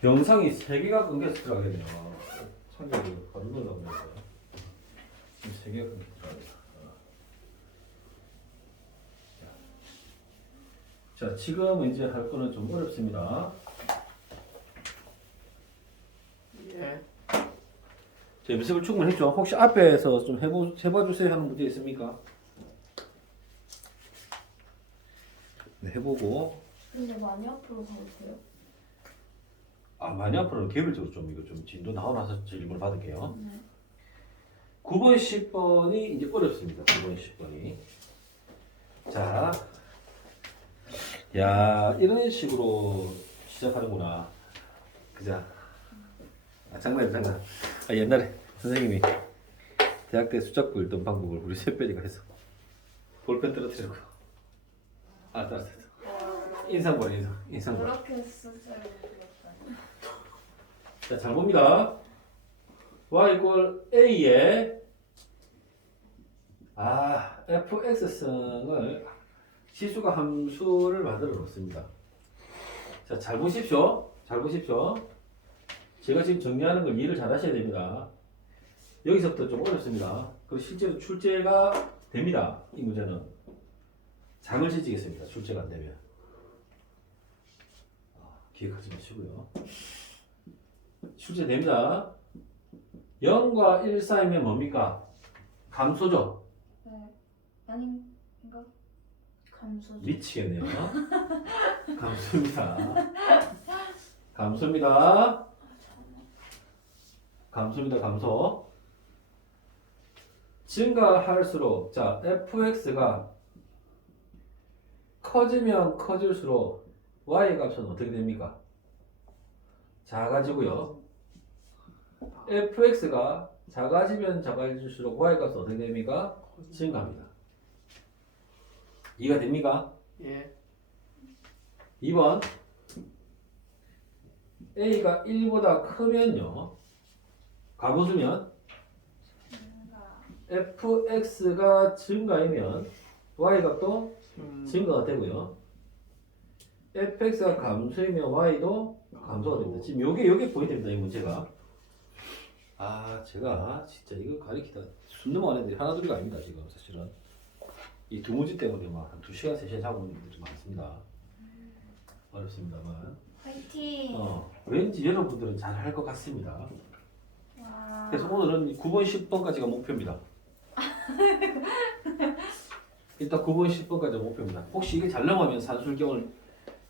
병상이 3개가 끊겨서 들어가게 돼요. 창작이 바로 넣으려고 했어요. 3개가 끊겨서 들어가게 돼요. 자, 지금 이제 할 거는 좀 어렵습니다. 예. 자, 연습을 충분히 했죠? 혹시 앞에서 좀 해봐주세요 하는 문제 있습니까? 네, 해보고. 근데 많이 앞으로 가도 돼요? 아, 많이 앞으로는 개별적으로 좀 이거 좀 진도 나오고 나서 질문을 받을게요. 네. 9번, 10번이 이제 어렵습니다. 9번, 10번이. 자, 야, 이런 식으로 시작하는구나. 그자. 아, 장난. 아, 옛날에 선생님이 대학 때 숫자 읽던 방법을 우리 새빼리가 해서 볼펜 떨어뜨리고. 아, 따랐어. 인상 보내, 인상 보내. 그렇게 쓰자고 그랬다니. 자, 잘 봅니다. y = a에 fx승을 지수가 함수를 만들어 놓습니다. 자, 잘 보십시오. 잘 보십시오. 제가 지금 정리하는 걸 이해를 잘 하셔야 됩니다. 여기서부터 좀 어렵습니다. 그리고 실제로 출제가 됩니다. 이 문제는. 장을 지지겠습니다. 출제가 안 되면. 기억하지 마시고요. 출제됩니다. 0과 1 사이면 뭡니까? 감소죠? 네. 아닌가? 감소죠. 미치겠네요. 감소입니다. 감소입니다. 감소입니다. 감소. 증가할수록 자 fx가 커지면 커질수록 y 값은 어떻게 됩니까? 작아지고요. fx가 작아지면 작아질수록 y 값은 어떻게 됩니까? 증가합니다. 이해가 됩니까? 예. 2번 a가 1보다 크면요. 가보수면 fx가 증가이면 y 값도 증가가 되고요. fx가 감소이면 y도 감소가 됩니다. 지금 요게 포인트입니다. 이 문제가. 아, 제가 진짜 이거 가리키다 숨 넘어가는 애들이 하나둘이가 아닙니다. 지금 사실은 이 두 문제 때문에 막 한 2시간, 3시간 자고 있는 분들이 많습니다. 어렵습니다만 화이팅! 왠지 여러분들은 잘 할 것 같습니다. 와. 그래서 오늘은 9번, 10번까지가 목표입니다. 일단 9번, 10번까지가 목표입니다. 혹시 이게 잘 넘어가면 산술경을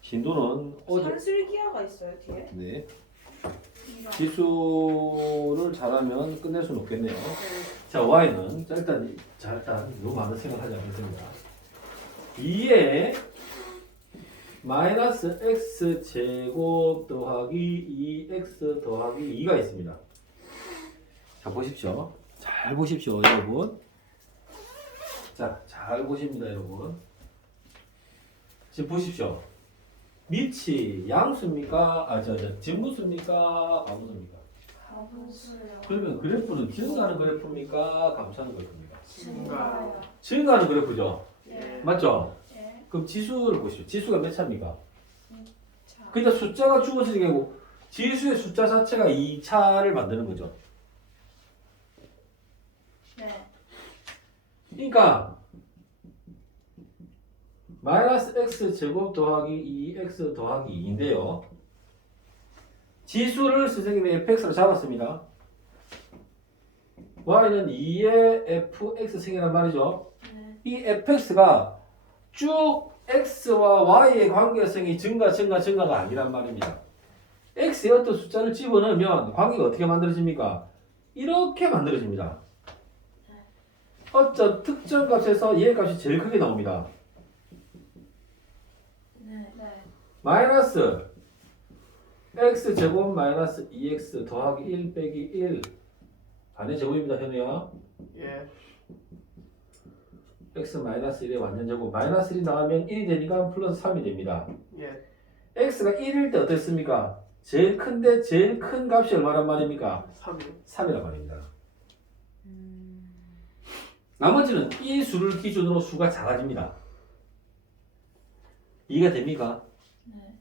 진도는 산술기하가 있어요 뒤에? 네. 이런. 지수를 잘하면 끝낼 수는 없겠네요. 자, y는 자, 일단 너무 많은 생각하지 않겠습니다. 2에 마이너스 x 제곱 더하기 2x 더하기 2가 있습니다. 자, 보십시오. 잘 보십시오, 여러분. 자, 잘 보십니다, 여러분. 지금 보십시오. 밑이 양수입니까? 진무수입니까? 가분수입니까? 가보수요. 그러면 그래프는 증가하는 그래프입니까? 감소하는 그래프입니까? 증가요. 증가하는 그래프죠. 예. 맞죠? 예. 그럼 지수를 보시죠. 지수가 몇 차입니까? 자. 그러니까 숫자가 주어지는 경우 지수의 숫자 자체가 2차를 만드는 거죠. 네. 그러니까 마이너스 x 제곱 더하기 2x 더하기 2인데요. 지수를 선생님이 fx로 잡았습니다. y는 2의 fx승이란 말이죠. 네. 이 fx가 쭉 x와 y의 관계성이 증가가 아니란 말입니다. x에 어떤 숫자를 집어넣으면 관계가 어떻게 만들어집니까? 이렇게 만들어집니다. 어떤 특정 값에서 얘 값이 제일 크게 나옵니다. 네. 네. 마이너스 x제곱 마이너스 2x 더하기 1 빼기 1 반의 제곱입니다. 현우야. 예. x 마이너스 1의 완전 제곱 마이너스 1이 나가면 1이 되니까 플러스 3이 됩니다. 예. x가 1일 때 어땠습니까? 제일 큰데 제일 큰 값이 얼마란 말입니까? 3이. 3이란 말입니다. 나머지는 이 수를 기준으로 수가 작아집니다. 이해가 됩니까? 네.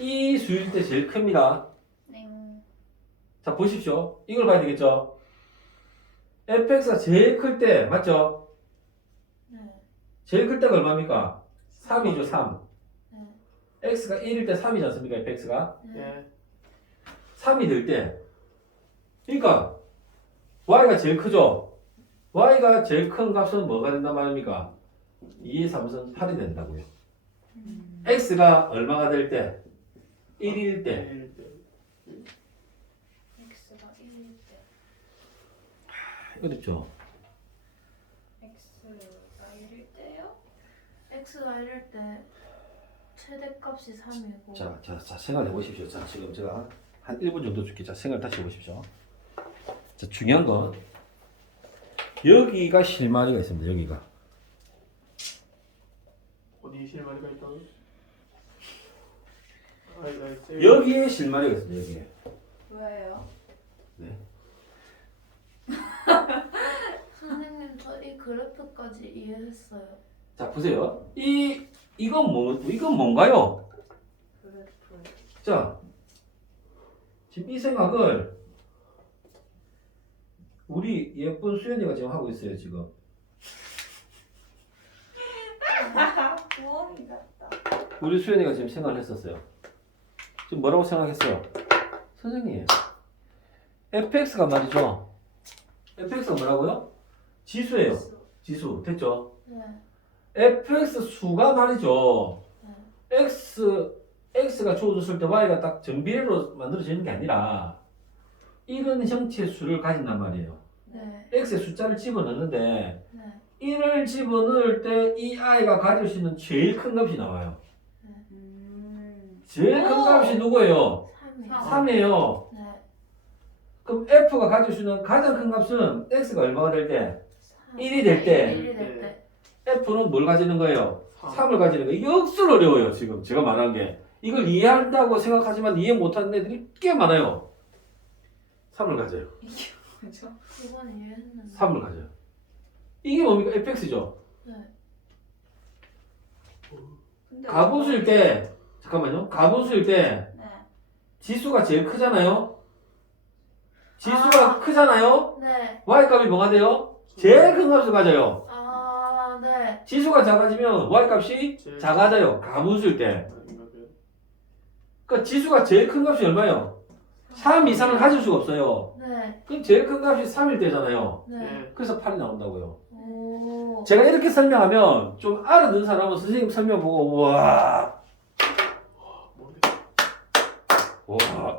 이 수일 때 제일 큽니다. 자, 보십시오. 이걸 봐야 되겠죠? fx가 제일 클 때, 맞죠? 네. 제일 클 때가 얼마입니까? 3이죠, 3. 네. x가 1일 때 3이지 않습니까, fx가? 네. 예. 3이 될 때. 그러니까, y가 제일 크죠? y가 제일 큰 값은 뭐가 된단 말입니까? 2의 3은 8이 된다고요. x가 얼마가 될 때? 1일 때. x가 1일 때. 어렵죠? x가 1일 때요? x가 1일 때 최대값이 3이고. 자, 생각해 보십시오. 자, 지금 제가 한 1분 정도 줄게. 자, 생각 다시 해보십시오. 자, 중요한 건 여기가 실마리가 있습니다. 여기가. 어디 실마리가 있다고? 아이, 여기에 실마리가 있습니다. 여기에. 왜요? 네. 선생님 저 이 그래프까지 이해했어요. 자, 보세요. 이건 뭔가요? 그래프. 자, 지금 이 생각을 우리 예쁜 수연이가 지금 하고 있어요. 지금. 부엉이 같다. 우리 수연이가 지금 생각을 했었어요. 지금 뭐라고 생각했어요? 선생님, fx가 말이죠. fx가 뭐라고요? 지수예요. 지수. 됐죠? 네. fx 수가 말이죠. 네. x가 주어졌을 때 y가 딱 정비례로 만들어지는 게 아니라 이런 형태의 수를 가진단 말이에요. 네. x의 숫자를 집어넣는데 네. 1을 집어넣을 때 이 i가 가질 수 있는 제일 큰 값이 나와요. 제일 큰 오! 값이 누구예요? 3이요. 3이에요. 네. 그럼 f가 가질 수 있는 가장 큰 값은 x가 얼마가 될 때? 3. 1이 될 때. 1이 될 때. f는 뭘 가지는 거예요? 3. 3을 가지는 거예요. 역수로 어려워요. 지금 제가 말한 게. 이걸 이해한다고 생각하지만 이해 못하는 애들이 꽤 많아요. 3을 가져요. 그죠? 이건 이해했는데. 3을 가져요. 이게 뭡니까? fx죠. 네. 가분수일 때, 잠깐만요. 가분수일 때 네. 지수가 제일 크잖아요. 지수가 크잖아요. 네. y값이 뭐가 돼요? 제일 큰 값을 가져요. 아, 네. 지수가 작아지면 y값이 제일 작아져요. 가분수일 때. 아닌가 봐요. 그러니까 지수가 제일 큰 값이 얼마예요? 3 이상을 가질 수가 없어요. 네. 그럼 제일 큰 값이 3일 때잖아요. 네. 예. 그래서 8이 나온다고요. 오. 제가 이렇게 설명하면 좀 알아듣는 사람은 선생님 설명 보고 와 뭔데?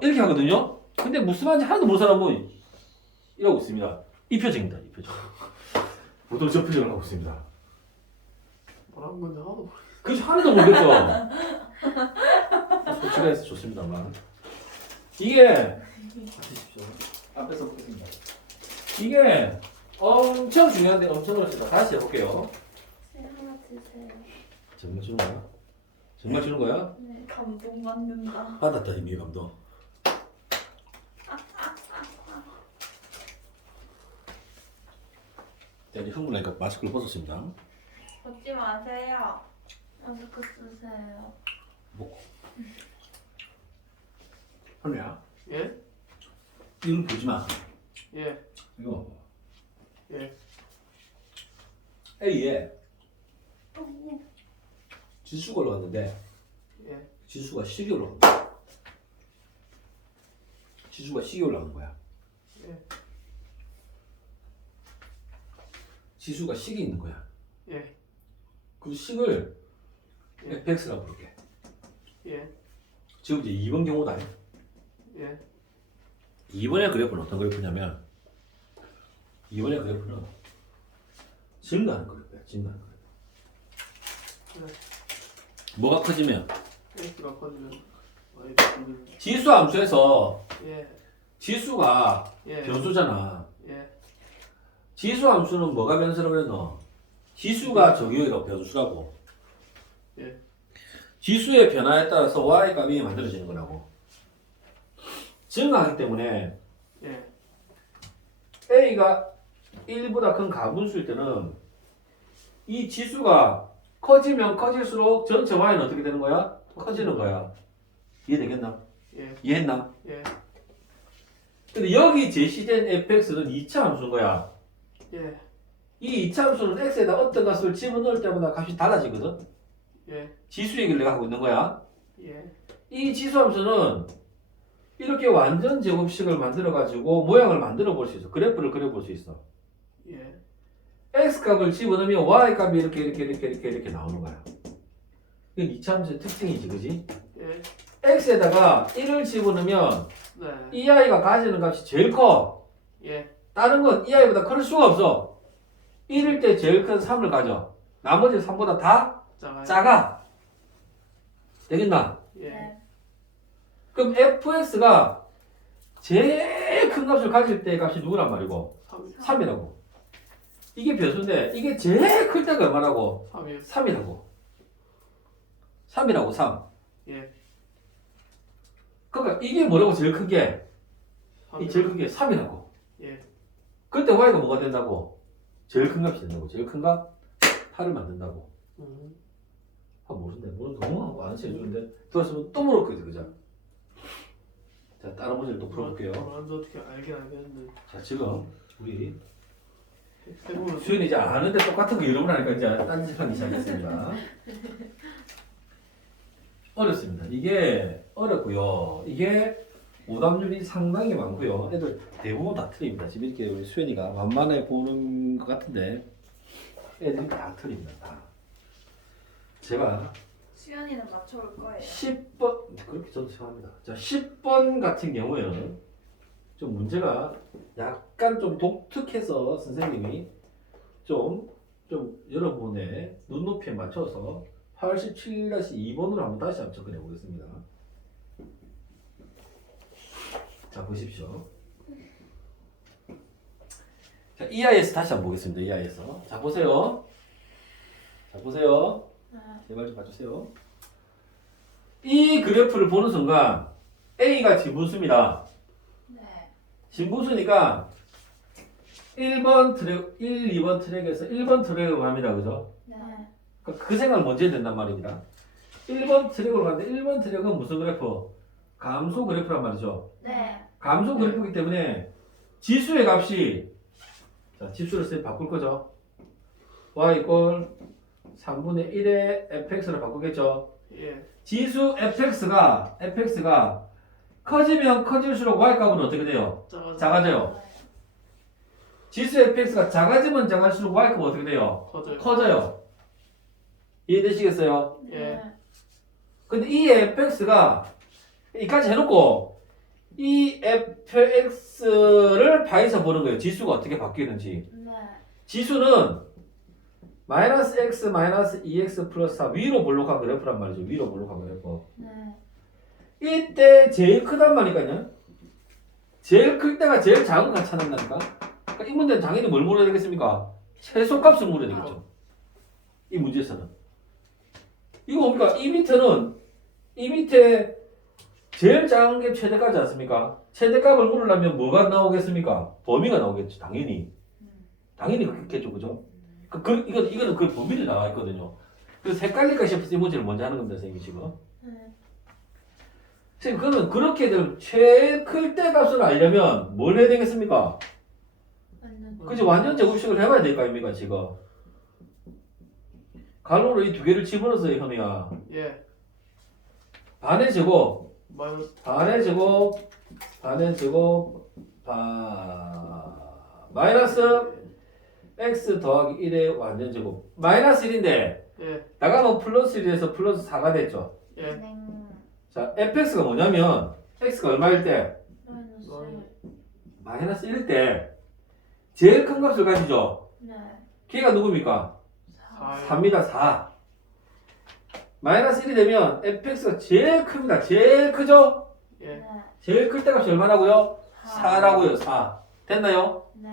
이렇게 하거든요. 근데 무슨 말인지 하나도 모르는 사람은 이러고 있습니다. 이 표정입니다. 이 표정. 보통 저 표정을 하고 있습니다. 뭐라는 건지 하나도 모르겠어. 그죠? 하나도 모르겠죠. 솔직히 해서 좋습니다만 이게 받으십시오. 앞에서 보겠습니다. 이게 엄청 중요한데 엄청 어렵습니다. 다시 해볼게요. 네, 하나 드세요. 정말 주는 거야? 정말 주는 거야? 네. 감동받는다. 받았다 이미 감동. 자 이제 흥분 나니까 마스크를 벗었습니다. 웃지 마세요. 마스크 쓰세요. 현우야 예? 이건 보지 마. 예. 이거 예. A에 지수가 올라갔는데 예. 지수가 10이 올라간다. 지수가 10이 올라간 거야. 예. 지수가 10이 있는 거야. 예. 그 10을 예. fx라고 부를게. 예. 지금 이제 2번 경우다. 예. 2번의 그래프는 어떤 그래프냐면 2번의 그래프는 증가하는 그래프야. 증가하는 그래프. 네. 뭐가 커지면 X가 커지면 Y가 커지면 지수 함수에서 예. 지수가 예. 변수잖아. 예. 지수 함수는 뭐가 변수라고 그랬노? 지수가 저기가 변수라고. 예. 지수의 변화에 따라서 y 값이 만들어지는 거라고. 증가하기 때문에 예. a가 1보다 큰 가분수일 때는 이 지수가 커지면 커질수록 전체 y는 어떻게 되는 거야? 커지는 거야. 이해되겠나? 예. 이해했나? 예. 근데 여기 제시된 fx는 2차 함수인 거야. 예. 이 2차 함수는 x에다 어떤 값을 집어넣을 때마다 값이 달라지거든. 예. 지수 얘기를 내가 하고 있는 거야. 예. 이 지수 함수는 이렇게 완전 제곱식을 만들어 가지고 모양을 만들어 볼 수 있어. 그래프를 그려 볼 수 있어. 예. x 값을 집어넣으면 y 값이 이렇게 나오는 거야. 이게 2차 함수의 특징이지, 그지? 예. x에다가 1을 집어넣으면 네. 이 아이가 가지는 값이 제일 커. 예. 다른 건 이 아이보다 클 수가 없어. 1일 때 제일 큰 3을 가져. 나머지 3보다 다 작아요. 작아. 되겠나? 예. 네. 그럼 fx가 제일 큰 값을 가질 때 값이 누구란 말이고? 3. 3이라고. 이게 변수인데 이게 제일 클 때가 얼마라고? 3이요. 3이라고. 3이라고 3. 예. 그러니까 이게 뭐라고 제일 큰 게? 이 3이요. 제일 큰 게 3이라고. 예. 그때 y가 뭐가 된다고? 제일 큰 값이 된다고. 제일 큰 값? 8을 만든다고. 아 모른데 너무 안 해주는데 들었으면 또 물었거든 그죠? 자 다른 문제를 또 풀어볼게요. 먼저 어떻게 알긴 알겠는데. 자 지금 우리 해보면 수현이 이제 아는데 똑같은 거 여러 번 하니까 이제 딴짓하기 시작했습니다. 어렵습니다. 이게 어렵고요. 이게 오답률이 상당히 많고요. 애들 대부분 다 틀립니다. 지금 이렇게 우리 수현이가 만만해 보는 것 같은데 애들이 다 틀립니다. 다. 제가 수연이는 맞춰올 거예요. 10번 그렇게 저도 생각합니다. 자 10번 같은 경우에는 좀 문제가 약간 좀 독특해서 선생님이 좀 여러분의 눈높이에 맞춰서 87-2번으로 한번 다시 한번 접근해 보겠습니다. 자 보십시오. 자 EIS 다시 한번 보겠습니다. EIS. 자 보세요. 자 보세요. 네. 제발 좀 봐주세요. 이 그래프를 보는 순간 A가 진분수입니다. 네. 진분수니까 1번 트랙, 1, 2번 트랙에서 1번 트랙으로 갑니다. 그죠? 네. 그 생각을 먼저 해야 된단 말입니다. 1번 트랙으로 가는데 1번 트랙은 무슨 그래프? 감소 그래프란 말이죠. 네. 감소 그래프이기 때문에 지수의 값이 자 지수를 쌤 바꿀 거죠. y 이꼴 3분의 1의 fx로 바꾸겠죠. 예. 지수 fx가 커지면 커질수록 y 값은 어떻게 돼요? 작아져요. 지수 fx가 작아지면 작아질수록 y 값은 어떻게 돼요? 커져요. 커져요. 이해되시겠어요? 네. 근데 이 fx가 이까지 해놓고 이 fx를 바에서 보는 거예요. 지수가 어떻게 바뀌는지. 네. 지수는 마이너스 x 마이너스 2x 플러스 4 위로 볼록한 그래프란 말이죠. 위로 볼록한 그래프. 네. 이때 제일 크단 말이니까요. 제일 클 때가 제일 작은 값 찾는다니까. 그러니까 이 문제는 당연히 뭘 물어야 되겠습니까? 최소값을 물어야 되겠죠. 이 문제에서는. 이거 뭡니까? 이 밑에 제일 작은 게 최대값이지 않습니까? 최대값을 물으려면 뭐가 나오겠습니까? 범위가 나오겠죠. 당연히. 당연히 그렇겠죠. 그죠? 이거는 그 범위로 나와 있거든요. 그래서 헷갈릴까 싶어서 이 문제를 먼저 하는 겁니다. 선생님이 지금. 네. 선생님 그러면 그렇게 되면 제일 클 때 값을 알려면 뭘 해야 되겠습니까? 완전. 그치 완전 제곱식을 해봐야 될 거 아닙니까 지금. 가로로 이 두 개를 집어넣어서 현우야. 예. 반의 제곱 마이너스. 반의 제곱 마이너스 x 더하기 1의 완전 제곱 마이너스 1인데 예. 나가면 플러스 1에서 플러스 4가 됐죠. 예. 네. 자 fx가 뭐냐면 x가 얼마일 때? 마이너스. 마이너스 1일 때 제일 큰 값을 가지죠. 네. 걔가 누굽니까? 4. 4입니다. 4 마이너스 1이 되면 fx가 제일 큽니다. 제일 크죠? 예. 네. 제일 클 때 값이 얼마라고요? 4라고요. 4 됐나요? 네.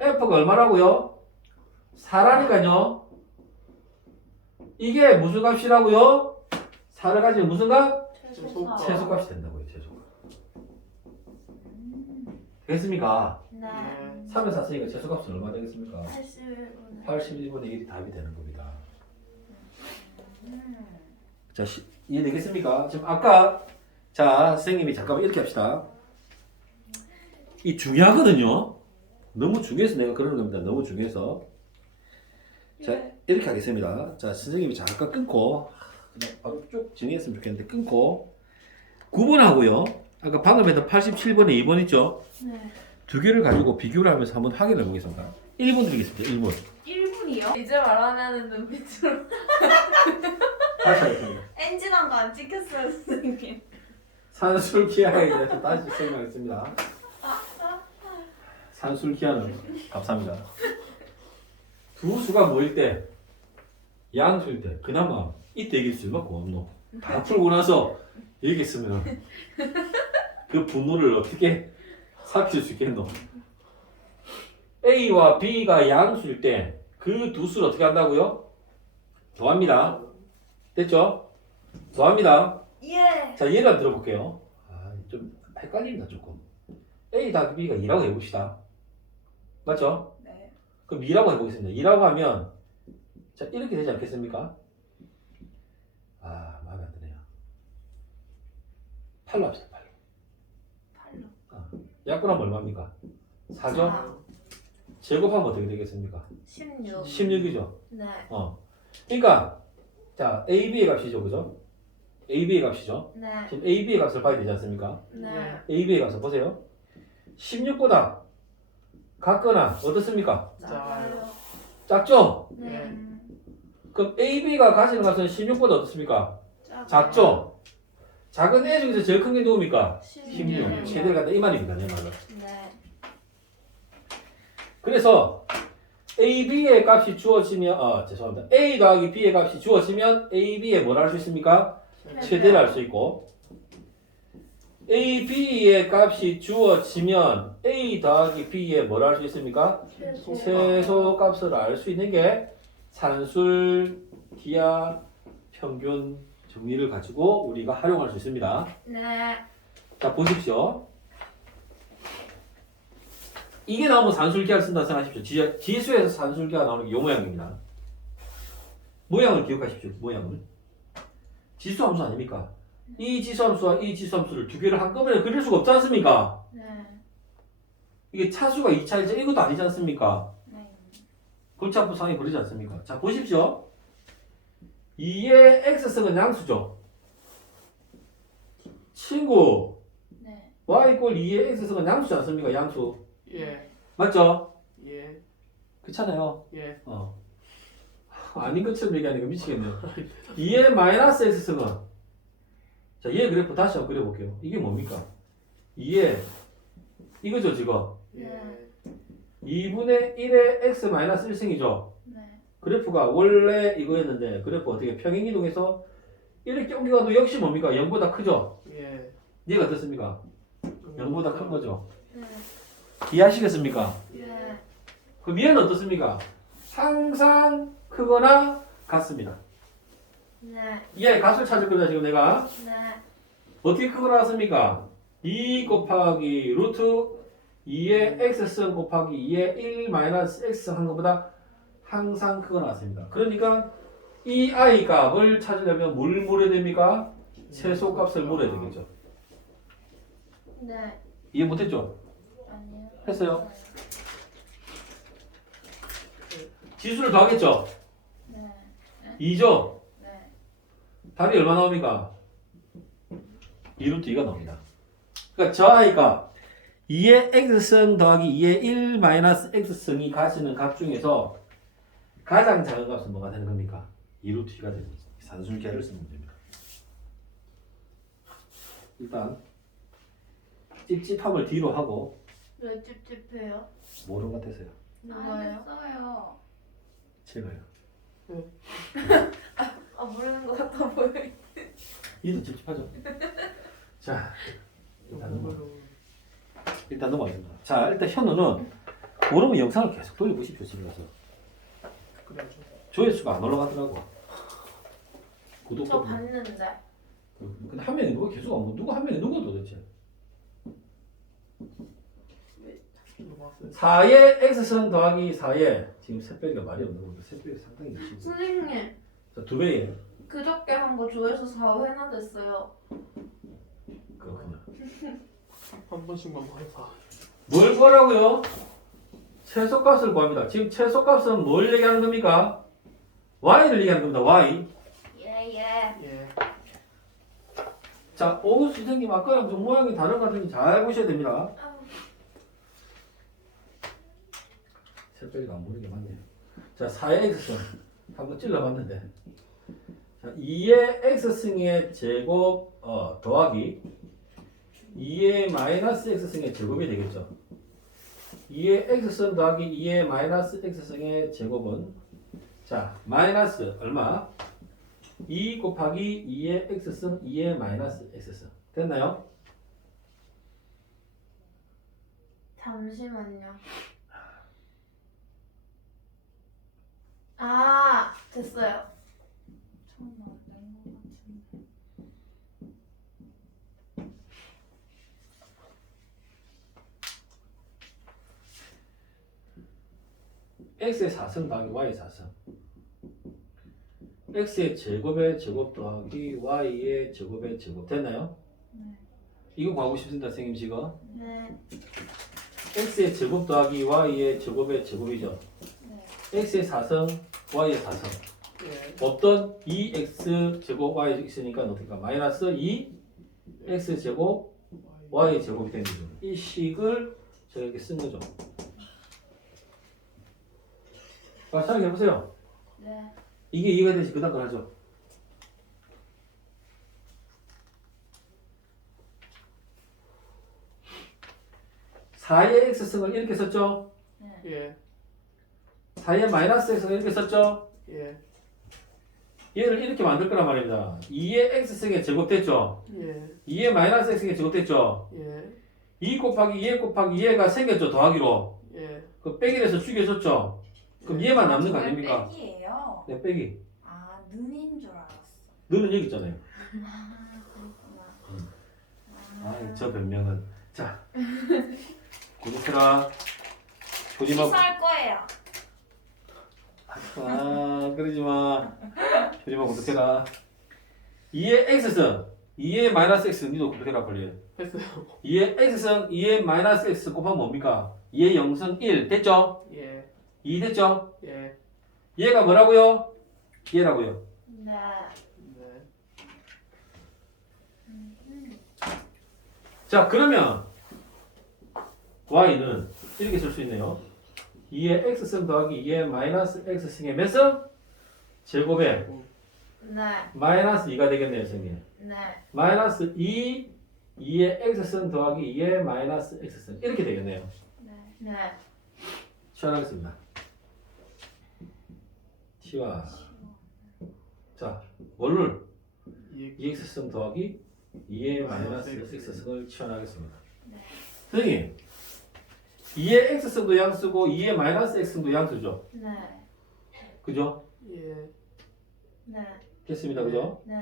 예. f가 얼마라고요? 4라니까요. 이게 무슨 값이라고요? 4를 가지면 무슨 값? 최소값. 최소값이 된다고요. 최소값. 되겠습니까? 네. 3에 4 쓰니까 최소값은 얼마 되겠습니까? 81분의 81분의 1이 답이 되는 겁니다. 자, 이해되겠습니까? 지금 아까 자, 선생님이 잠깐만 이렇게 합시다. 이 중요하거든요. 너무 중요해서 내가 그러는 겁니다. 너무 중요해서. 자, 예. 이렇게 하겠습니다. 자, 선생님이 잠깐 끊고 그냥 바로 쭉 정리했으면 좋겠는데 끊고 9번 하고요. 아까 방금 했던 87번에 2번 있죠? 네. 두 개를 가지고 비교를 하면서 한번 확인해 보겠습니다. 1번 드리겠습니다. 1번. 1분이요? 이제 말하냐는 눈빛으로. 다시 하겠습니다. 엔진한 거 안 찍혔어요, 선생님. 산술 기하에 대해서 다시 설명하겠습니다. 산술 기하는 감사합니다. 두 수가 모일 때, 양수일 때, 그나마 이때 이길 수밖에 없노. 다 풀고 나서 이렇게 쓰면 그 분노를 어떻게 삭힐 수 있겠노? A와 B가 양수일 때 그 두 수를 어떻게 한다고요? 더합니다. 됐죠? 더합니다. 예. 자, 예를 들어볼게요. 좀 헷갈립니다, 조금. A 더하기 B가 2라고 해봅시다. 맞죠? 네. 그럼 2라고 해보겠습니다. 2라고 하면, 자, 이렇게 되지 않겠습니까? 마음에 안 드네요. 8로 합시다, 8로. 8로. 약분하면 얼마입니까? 4죠? 제곱하면 어떻게 되겠습니까? 16. 16이죠? 네. 그러니까, 자, A, B의 값이죠, 그죠? A, B의 값이죠? 네. 지금 A, B의 값을 봐야 되지 않습니까? 네. A, B의 값을 보세요. 16보다 같거나 어떻습니까? 작아요. 작죠? 네. 그럼 A, B가 가지는 값은 16보다 어떻습니까? 작죠? 작은 애 중에서 제일 큰 게 누굽니까? 16. 최대를 갖다 이 말입니다, 내 말은. 네. 그래서 A, B의 값이 주어지면, 죄송합니다. A 더하기 B의 값이 주어지면 A, B의 뭘 할 수 있습니까? 최대를 알 수 있고, A, B의 값이 주어지면 A 더하기 B의 뭘 할 수 있습니까? 최소 값을 알 수 있는 게 산술, 기하, 평균 정리를 가지고 우리가 활용할 수 있습니다. 네. 자, 보십시오. 이게 나오면 산술기하를 쓴다 생각하십시오. 지수에서 산술기가 나오는 게 이 모양입니다. 모양을 기억하십시오. 모양을. 지수함수 아닙니까? 이 지수함수와 이 지수함수를 두 개를 한꺼번에 그릴 수가 없지 않습니까? 네. 이게 차수가 2차이죠. 이것도 아니지 않습니까? 네. 골치아프상이 그러지 않습니까? 자, 보십시오. 2의 x승은 양수죠. 친구, 네. y 이꼴 2의 x승은 양수지 않습니까? 양수. 예. 맞죠? 예. 그렇잖아요. 예. 아닌 것처럼 얘기하니까 미치겠네요. 2의 마이너스 x승은, 자, 얘 그래프 다시 한번 그려볼게요. 이게 뭡니까? 2의, 이거죠, 지금. 예. 2분의 1의 x 마이너스 1승이죠. 네. 그래프가 원래 이거였는데, 그래프 어떻게 평행이동해서 이렇게 옮겨가도 역시 뭡니까? 0보다 크죠? 예. 얘가 어떻습니까? 0보다 큰 거죠. 네. 이해하시겠습니까? 네. 그럼 얘는 어떻습니까? 항상 크거나 같습니다. 네. 얘의 값을 찾을 겁니다, 지금 내가. 네. 어떻게 크거나 같습니까? 2 곱하기 루트 2의 x승 곱하기 2의 1 마이너스 x 한 것보다 항상 크거나 같습니다. 그러니까 이 i 값을 찾으려면 뭘 물어야 됩니까? 최소 값을 물어야 되겠죠. 네. 이해 못했죠? 아니요. 했어요? 지수를 더하겠죠? 네. 2죠? 네. 답이 얼마 나옵니까? 2루트 2가 나옵니다. 그러니까 저 i가 2의 x승 더하기 2의 1 마이너스 x승이 가지는 값 중에서 가장 작은 값은 뭐가 되는 겁니까? 2루트 2가 되는 거죠. 산술계를 쓰는 겁니다. 일단 찝찝함을 뒤로 하고 왜 찝찝해요? 모른 것 같아서요. 누가요? 알겠어요. 제가요. 아 모르는 것 같아 보여. 이도 찝찝하죠? 자, 일단 넘어가겠습니다. 자, 일단 현우는 모르면 영상을 계속 돌려보십시오. 집에 가서. 그래야죠. 조회수가 안 올라가더라고. 구독. 저 봤는데. 근데 한 명이 누가 계속 안 보고 누가 한 명이 누구 도대체? 4의 x승 더하기 4의 지금 셋배기가 말이 없는 겁니다. 셋배기 상당히 열심히. 선생님 자, 두 배에 그저께 한 거 조회수 4회나 됐어요. 그렇군요. 한 번씩만 말해봐. 뭘 구하라고요? 최소값을 구합니다. 지금 최소값은 뭘 얘기하는 겁니까? y를 얘기하는 겁니다. y. 예예. 예. 자, 오수 선생님 아까랑 좀 모양이 다른 것 같으니 잘 보셔야 됩니다. 색깔이 안 보이는 게 맞네요. 자, 4의 x승 한번 찔러봤는데, 자, 2의 x승의 제곱 더하기 2의 마이너스 x승의 제곱이 되겠죠. 2의 x승 더하기 2의 마이너스 x승의 제곱은, 자, 마이너스 얼마? 2 곱하기 2의 x승 2의 마이너스 x승 됐나요? 잠시만요. 아 됐어요. 처음 나왔던 것 같은데. x의 4승 더하기 y의 4승 x의 제곱의 제곱 더하기 y의 제곱의 제곱 됐나요? 네. 이거 구하고 싶습니다 선생님 지금. 네. x의 제곱 더하기 y의 제곱의 제곱이죠. 네. x의 4승 y의 4승 예. 없던 2x 제곱 y 있으니까 어떨까? 마이너스 2x 제곱 y 제곱이 되는 거죠. 이 식을 제가 이렇게 쓴 거죠. 자, 생각해 보세요. 네. 이게 이해가 되지 그 다음 걸 하죠. (4의 x승을) 이렇게 썼죠. 예. 4의 마이너스 x승을 이렇게 썼죠. 예. 얘를 이렇게 만들 거란 말입니다. 2의 x승의 제곱 됐죠. 예. 2의 마이너스 x승의 제곱 됐죠. 예. 2 곱하기 2의 곱하기 2가 생겼죠. 더하기로. 예. 그 빼기를 해서 죽여줬죠. 그럼 얘만 남는 거 아닙니까? 백이에요. 네, 빼기. 아, 눈인 줄 알았어. 너는 여기 있잖아요. 아, 그렇구나. 아, 저 변명은. 자, 구독해라. 보지마. 취소할 거예요. 아, 그러지 마. 보지마, 구독해라. 2의 x승, 2의 마이너스 x, 니도 구독해라, 빨리. 했어요. 2의 x승, 2의 마이너스 x 곱하면 뭡니까? 2의 0승 1, 됐죠? 예. 2 됐죠? 예. 얘가 뭐라고요? 얘라고요. 네. 네. 자, 그러면 y는 이렇게 쓸 수 있네요. 2의 x승 더하기 2의 마이너스 x승의 몇 승? 제곱에 네. 마이너스 2가 되겠네요, 선생님. 네. 마이너스 2, 2의 x승 더하기 2의 마이너스 x승 이렇게 되겠네요. 네. 네. 치환하겠습니다. 치환. 자, 뭘를? 예. 2x승 더하기 2의 마이너스 마이너스 x승을 치환하겠습니다. 네. 선생님, 2의 x승도 양수고 2의 마이너스 x승도 양수죠. 네. 그죠? 예. 네. 됐습니다. 그죠? 네.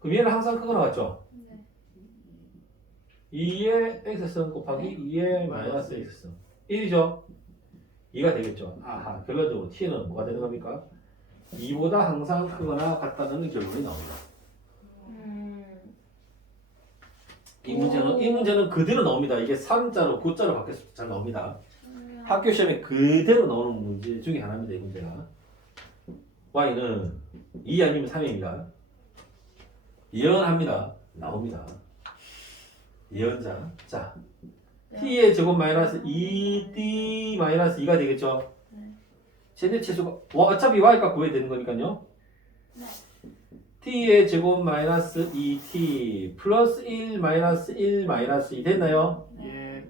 그럼 얘는 항상 크거 나왔죠? 네. 2의 x승 곱하기 2의 마이너스 x승 1이죠? 2가 되겠죠. 아하, 결론적으로 t는 뭐가 되는 겁니까? 2보다 항상 크거나 같다는 결론이 나옵니다. 이 문제는 그대로 나옵니다. 이게 3자로 9자로 바뀌어서 잘 나옵니다. 학교 시험에 그대로 나오는 문제 중에 하나입니다. 이 문제가. y는 2 아니면 3입니다. 예언합니다. 나옵니다. 예언자. 자, t의 제곱 마이너스 2t 마이너스 2가 되겠죠. 네. 최대 최소가 어차피 y값 구해야 되는 거니까요. 네. t의 제곱 마이너스 2t 플러스 1 마이너스 1 마이너스 2 됐나요? 예.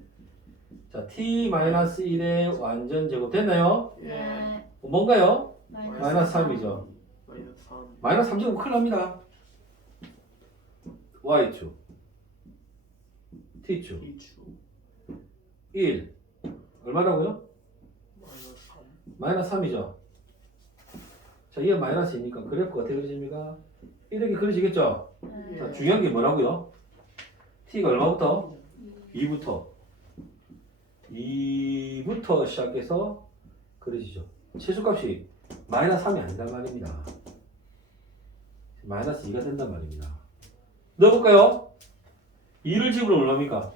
자, t 마이너스 1의 완전 제곱 됐나요? 예. 네. 뭔가요? 마이너스 마이너스 3이죠. 마이너스 3. 마이너스 3제곱 큰일 납니다. y축 t축 2주. 1 얼마라고요? 마이너스 3. 마이너스 3이죠. 자, 이게 마이너스이니까 그래프가 어떻게 그려집니까? 이렇게 그려지겠죠? 네. 자, 중요한 게 뭐라고요? t가 얼마부터? 2부터 시작해서 그려지죠. 최소값이 마이너스 3이 아니란 말입니다. 마이너스 2가 된단 말입니다. 넣어볼까요? 2를 집으면 얼마입니까?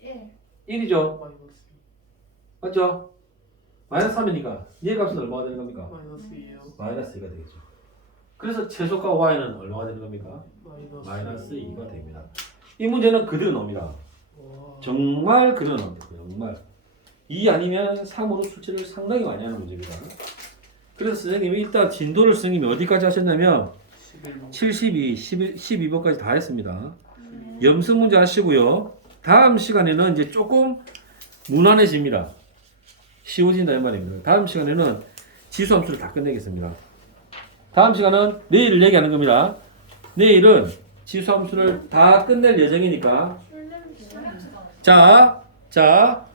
1. 1이죠. 마이너스 맞죠? 마이너스 3이니까 얘 값은 얼마가 되는 겁니까? 마이너스 2예요. 마이너스 2가 되겠죠. 그래서 최소가 y는 얼마가 되는 겁니까? 마이너스 마이너스 2가 됩니다. 이 문제는 그대로 나옵니다. 와. 정말 그대로 나옵니다. 정말. 2 아니면 3으로 수치를 상당히 많이 하는 문제입니다. 그래서 선생님이 일단 진도를 선생님이 어디까지 하셨냐면 11번. 12번까지 다 했습니다. 염승 문제 하시고요. 다음 시간에는 이제 조금 무난해집니다. 쉬워진다 이 말입니다. 다음 시간에는 지수함수를 다 끝내겠습니다. 다음 시간은 내일 얘기하는 겁니다. 내일은 지수함수를 다 끝낼 예정이니까 술 냄새. 자